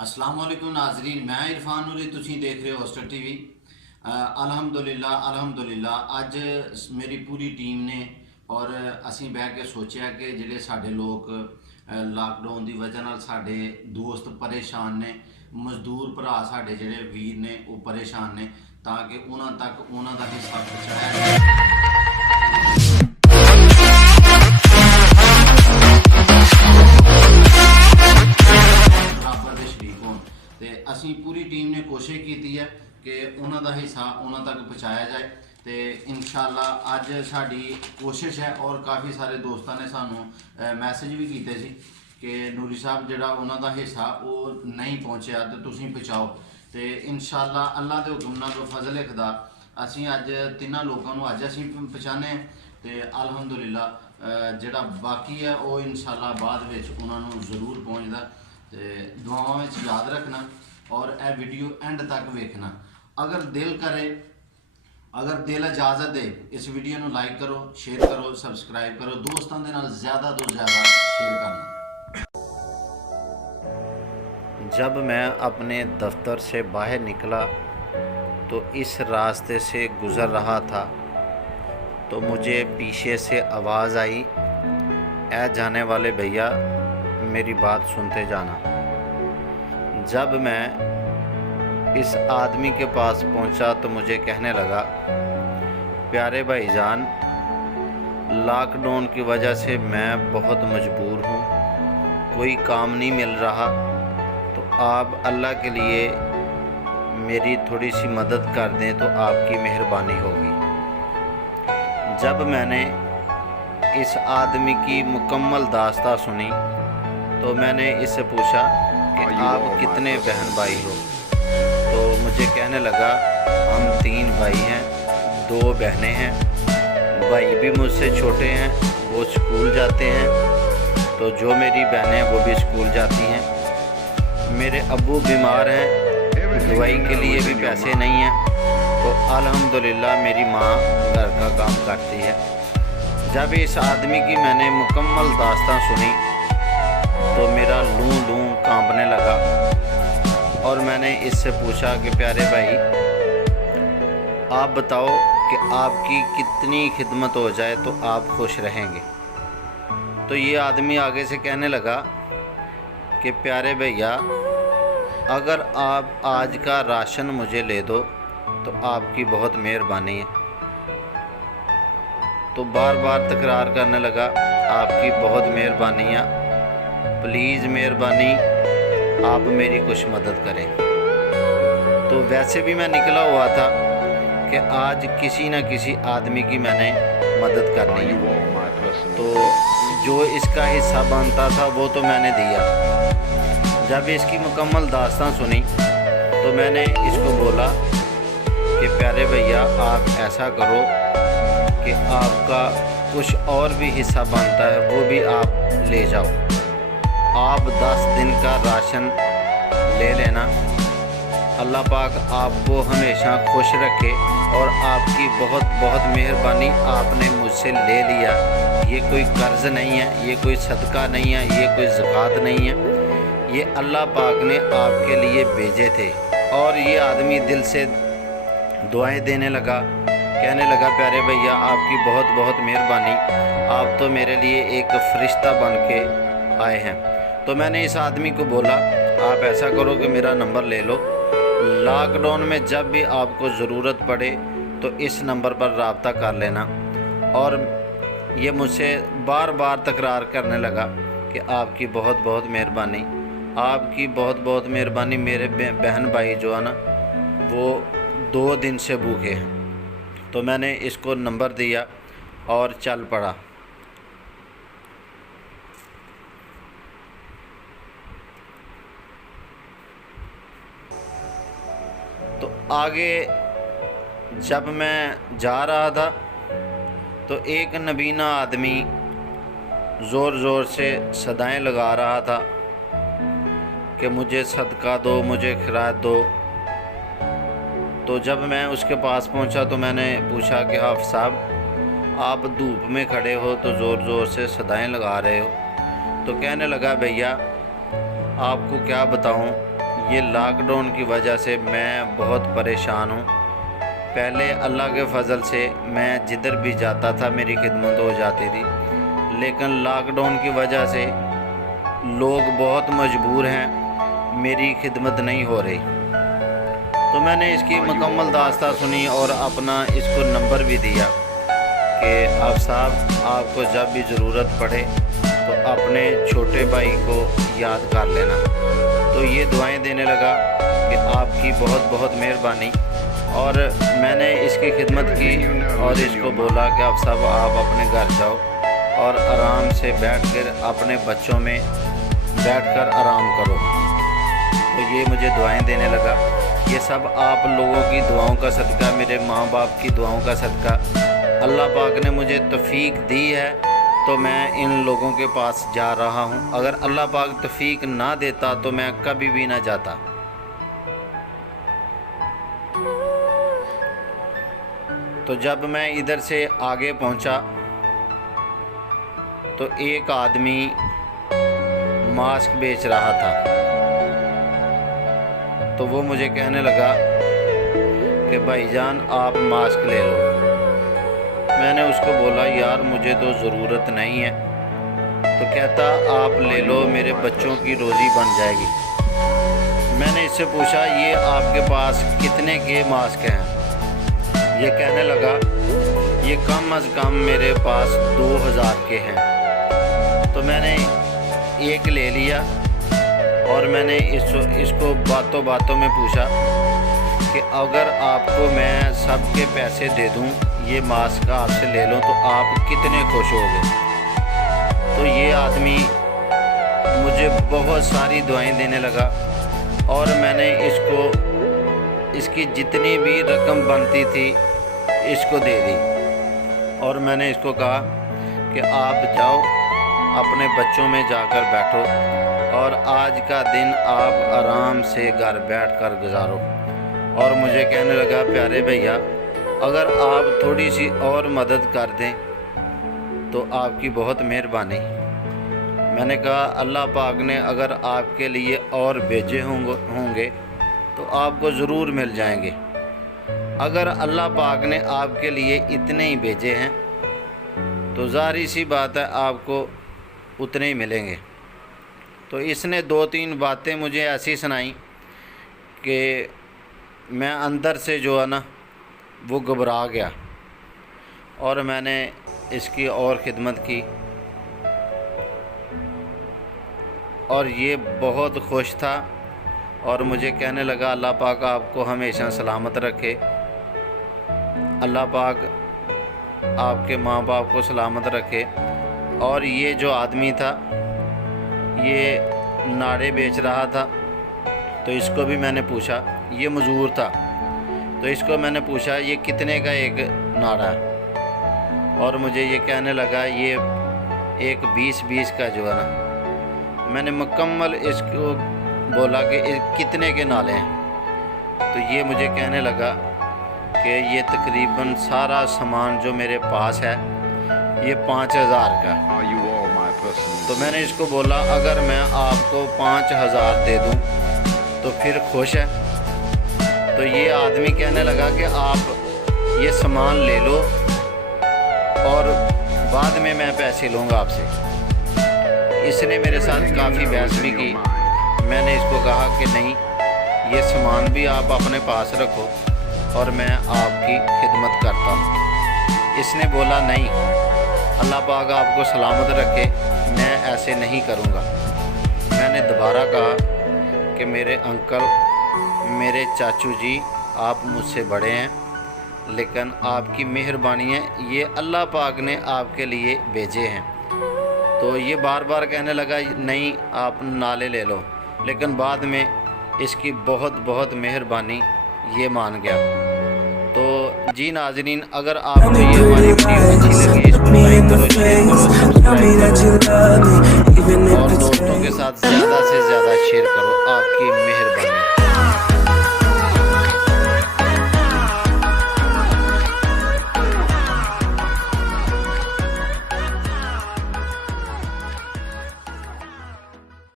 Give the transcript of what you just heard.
अस्सलाम वालेकुम नाजरीन, मैं इरफान नूरी, तुसी देख रहे हो हॉस्टल टीवी। अल्हम्दुलिल्लाह अज मेरी पूरी टीम ने और असी बह के सोचा कि जिहड़े साडे लोग लॉकडाउन की वजह नाल साडे दोस्त परेशान ने, मजदूर भरा साडे जिहड़े वीर ने वो परेशान ने, ताकि उन्हां तक उन्हां दा हिस्सा पहुँचाया जाए। असी पूरी टीम ने कोशिश की है कि उन्हों का हिस्सा उन्होंने तक पहुँचाया जाए। तो इंशाअल्लाह अज साड़ी कोशिश है और काफ़ी सारे दोस्तों ने सानू मैसेज भी किए थे कि नूरी साहब जोड़ा उन्होंने हिस्सा वो नहीं पहुँचा तो तुम पहुँचाओ। तो इंशाअल्लाह अल्लाह के हुक्म नाल फजल खुदा असी अज तिन्हों लोगों को अज असी पहुँचाने। तो अल्हम्दुलिल्लाह जोड़ा बाकी है वो इंशाअल्लाह बाद में उन्होंने जरूर पहुँचता। तो दुआओं में याद रखना और यह वीडियो एंड तक वेखना। अगर दिल करे, अगर दिल इजाज़त दे, इस वीडियो को लाइक करो, शेयर करो, सबसक्राइब करो, दोस्तों के नाल ज़्यादा तो ज़्यादा शेयर करना। जब मैं अपने दफ्तर से बाहर निकला तो इस रास्ते से गुज़र रहा था तो मुझे पीछे से आवाज़ आई, ऐ जाने वाले भैया मेरी बात सुनते जाना। जब मैं इस आदमी के पास पहुंचा तो मुझे कहने लगा, प्यारे भाईजान, लॉकडाउन की वजह से मैं बहुत मजबूर हूँ, कोई काम नहीं मिल रहा, तो आप अल्लाह के लिए मेरी थोड़ी सी मदद कर दें तो आपकी मेहरबानी होगी। जब मैंने इस आदमी की मुकम्मल दास्तां सुनी तो मैंने इससे पूछा कि आप कितने बहन भाई हो। तो मुझे कहने लगा, हम 3 भाई हैं, 2 बहनें हैं। भाई भी मुझसे छोटे हैं, वो स्कूल जाते हैं, तो जो मेरी बहनें वो भी स्कूल जाती हैं। मेरे अब्बू बीमार हैं, दवाई के लिए भी पैसे नहीं हैं, तो अल्हम्दुलिल्लाह मेरी माँ घर का काम करती है। जब इस आदमी की मैंने मुकम्मल दास्तां सुनी तो मेरा लूँ लूँ कांपने लगा और मैंने इससे पूछा कि प्यारे भाई, आप बताओ कि आपकी कितनी खिदमत हो जाए तो आप खुश रहेंगे। तो ये आदमी आगे से कहने लगा कि प्यारे भैया, अगर आप आज का राशन मुझे ले दो तो आपकी बहुत मेहरबानी है। तो बार बार तकरार करने लगा, आपकी बहुत मेहरबानी है, प्लीज़ मेहरबानी आप मेरी कुछ मदद करें। तो वैसे भी मैं निकला हुआ था कि आज किसी न किसी आदमी की मैंने मदद करनी है, तो जो इसका हिस्सा बनता था वो तो मैंने दिया। जब इसकी मुकम्मल दास्तां सुनी तो मैंने इसको बोला कि प्यारे भैया, आप ऐसा करो कि आपका कुछ और भी हिस्सा बनता है वो भी आप ले जाओ। आप 10 दिन का राशन ले लेना। अल्लाह पाक आपको हमेशा खुश रखे और आपकी बहुत बहुत मेहरबानी, आपने मुझसे ले लिया। ये कोई कर्ज़ नहीं है, ये कोई सदका नहीं है, ये कोई ज़कात नहीं है, ये अल्लाह पाक ने आपके लिए भेजे थे। और ये आदमी दिल से दुआएं देने लगा, कहने लगा, प्यारे भैया आपकी बहुत बहुत मेहरबानी, आप तो मेरे लिए एक फ़रिश्ता बन के आए हैं। तो मैंने इस आदमी को बोला, आप ऐसा करो कि मेरा नंबर ले लो, लॉकडाउन में जब भी आपको ज़रूरत पड़े तो इस नंबर पर रब्ता कर लेना। और ये मुझसे बार बार तकरार करने लगा कि आपकी बहुत बहुत मेहरबानी, आपकी बहुत बहुत मेहरबानी, मेरे बहन भाई जो है ना वो 2 दिन से भूखे हैं। तो मैंने इसको नंबर दिया और चल पड़ा। तो आगे जब मैं जा रहा था तो एक नबीना आदमी ज़ोर ज़ोर से सदाएं लगा रहा था कि मुझे सदका दो, मुझे खिरात दो। तो जब मैं उसके पास पहुंचा तो मैंने पूछा कि हाफ़िज़ साहब, आप धूप में खड़े हो तो ज़ोर ज़ोर से सदाएं लगा रहे हो। तो कहने लगा, भैया आपको क्या बताऊं, ये लॉकडाउन की वजह से मैं बहुत परेशान हूँ। पहले अल्लाह के फ़ज़ल से मैं जिधर भी जाता था मेरी खिदमत हो जाती थी, लेकिन लॉकडाउन की वजह से लोग बहुत मजबूर हैं, मेरी खिदमत नहीं हो रही। तो मैंने इसकी मुकम्मल दास्तां सुनी और अपना इसको नंबर भी दिया कि आप साहब आपको जब भी ज़रूरत पड़े तो अपने छोटे भाई को याद कर लेना। तो ये दुआएं देने लगा कि आपकी बहुत बहुत मेहरबानी। और मैंने इसकी खिदमत की और इसको बोला कि आप सब आप अपने घर जाओ और आराम से बैठकर अपने बच्चों में बैठकर आराम करो। तो ये मुझे दुआएं देने लगा। ये सब आप लोगों की दुआओं का सदका, मेरे माँ बाप की दुआओं का सदका, अल्लाह पाक ने मुझे तौफीक दी है तो मैं इन लोगों के पास जा रहा हूँ। अगर अल्लाह पाक तौफीक ना देता तो मैं कभी भी ना जाता। तो जब मैं इधर से आगे पहुँचा तो एक आदमी मास्क बेच रहा था। तो वो मुझे कहने लगा कि भाईजान आप मास्क ले लो। मैंने उसको बोला यार मुझे तो ज़रूरत नहीं है। तो कहता आप ले लो, मेरे बच्चों की रोज़ी बन जाएगी। मैंने इससे पूछा ये आपके पास कितने के मास्क हैं? ये कहने लगा ये कम अज़ कम मेरे पास 2000 के हैं। तो मैंने एक ले लिया और मैंने इसको बातों बातों में पूछा कि अगर आपको मैं सबके पैसे दे दूं, ये मास्क आपसे ले लूं तो आप कितने खुश होगे? तो ये आदमी मुझे बहुत सारी दुआएं देने लगा और मैंने इसकी जितनी भी रकम बनती थी इसको दे दी। और मैंने इसको कहा कि आप जाओ अपने बच्चों में जाकर बैठो और आज का दिन आप आराम से घर बैठकर गुजारो। और मुझे कहने लगा प्यारे भैया अगर आप थोड़ी सी और मदद कर दें तो आपकी बहुत मेहरबानी। मैंने कहा अल्लाह पाक ने अगर आपके लिए और भेजे होंगे तो आपको ज़रूर मिल जाएंगे। अगर अल्लाह पाक ने आपके लिए इतने ही भेजे हैं तो ज़ाहिर सी बात है आपको उतने ही मिलेंगे। तो इसने 2-3 बातें मुझे ऐसी सुनाई कि मैं अंदर से जो है ना वो घबरा गया और मैंने इसकी और ख़िदमत की और ये बहुत खुश था और मुझे कहने लगा अल्लाह पाक आपको हमेशा सलामत रखे, अल्लाह पाक आपके माँ बाप को सलामत रखे। और ये जो आदमी था ये नाड़े बेच रहा था। तो इसको भी मैंने पूछा, ये मज़दूर था, तो इसको मैंने पूछा ये कितने का एक नाड़ा है? और मुझे ये कहने लगा ये एक 20-20 का जो है ना। मैंने मुकम्मल इसको बोला कि कितने के नाले हैं? तो ये मुझे कहने लगा कि ये तकरीबन सारा सामान जो मेरे पास है ये 5000 का। तो मैंने इसको बोला अगर मैं आपको 5000 दे दूं तो फिर खुश है? तो ये आदमी कहने लगा कि आप ये सामान ले लो और बाद में मैं पैसे लूँगा आपसे। इसने मेरे साथ काफ़ी बहस भी की। मैंने इसको कहा कि नहीं, ये सामान भी आप अपने पास रखो और मैं आपकी खिदमत करता हूँ। इसने बोला नहीं, अल्लाह पाक आपको सलामत रखे, मैं ऐसे नहीं करूँगा। मैंने दोबारा कहा कि मेरे अंकल, मेरे चाचू जी, आप मुझसे बड़े हैं लेकिन आपकी मेहरबानी है, ये अल्लाह पाक ने आपके लिए भेजे हैं। तो ये बार बार कहने लगा नहीं आप नाले ले लो, लेकिन बाद में इसकी बहुत बहुत मेहरबानी ये मान गया। तो जी नाज़रीन, अगर आपको ये हमारी वीडियो अच्छी लगी इसको लाइक करो, शेयर करो, सब्सक्राइब करो और दोस्तों के साथ ज़्यादा से ज़्यादा शेयर करो। आपकी मेहरबानी।